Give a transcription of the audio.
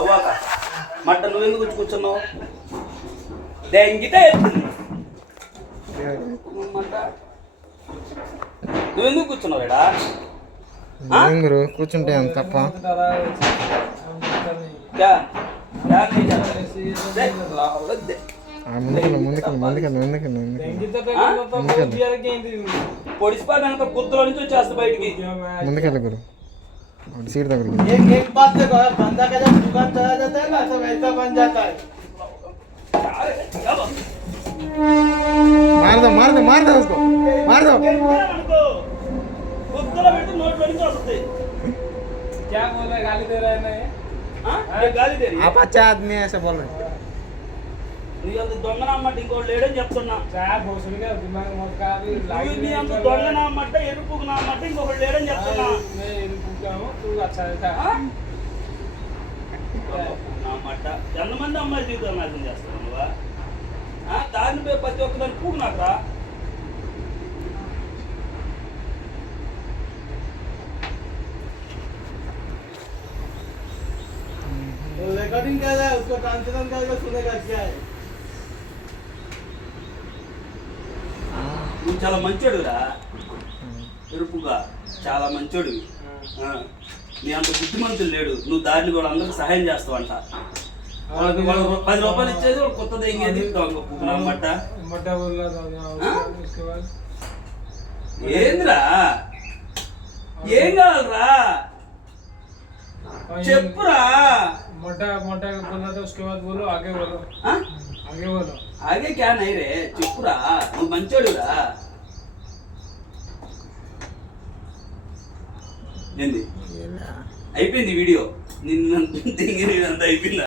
అవ్వాక మట్ట నువ్వెందుకు వచ్చి కూర్చున్నావు? దెంగితే మట్ట నువ్వెందుకు కూర్చున్నావు ఇడా? గురు కూర్చుంటే అంత తప్ప. పొడిసిపోయినాక గుర్తులో నుంచి వచ్చేస్తా బయటికి. ముందుకెళ్ళ గురు సీట్ దగ్గర. మారదా గుర్తులో పెట్టి నోట్లో నుంచి వస్తుంది. आप अच्छा आदमी है ऐसे बोल रहे हैं. నీ అంత దొంగనమ్మట ఇంకోటి లేడని చెప్తున్నా. నీ అంత దొంగనమ్మట ఎరుపుకు నామట ఇంకొకటి లేడని చెప్తున్నా. నామట ఎంతమంది అమ్మాయి జీవితం నాశనం చేస్తాను నువ్వా? దాన్ని పోయి ప్రతి ఒక్కదాన్ని పూగు నాకరా. रिकॉर्डिंग कर रहा है, उसको ट्रांसलेशन करके सुनेगा क्या है. నువ్వు చాలా మంచోడురా, ఎరుపుగా చాలా మంచోడు. నీ అంత బుద్ధిమంతులు లేడు. నువ్వు దారిని కూడా అందరికి సహాయం చేస్తావంట. వాళ్ళకి వాళ్ళు 10 రూపాయలు ఇచ్చేది వాళ్ళు కొత్తది ఎంగేది అన్నమాట. ఏంద్రా ఏం కావాలరా చెప్పురా. मोटा मोटा बोलना था, उसके बाद बोलो आगे बोलो. आगे बोलो. ఆగే క్యా నై రే చెప్పురా. నువ్వు మంచోడురా. ఏంది అయిపోయింది వీడియో. నిన్నంత అయిపోయిందా?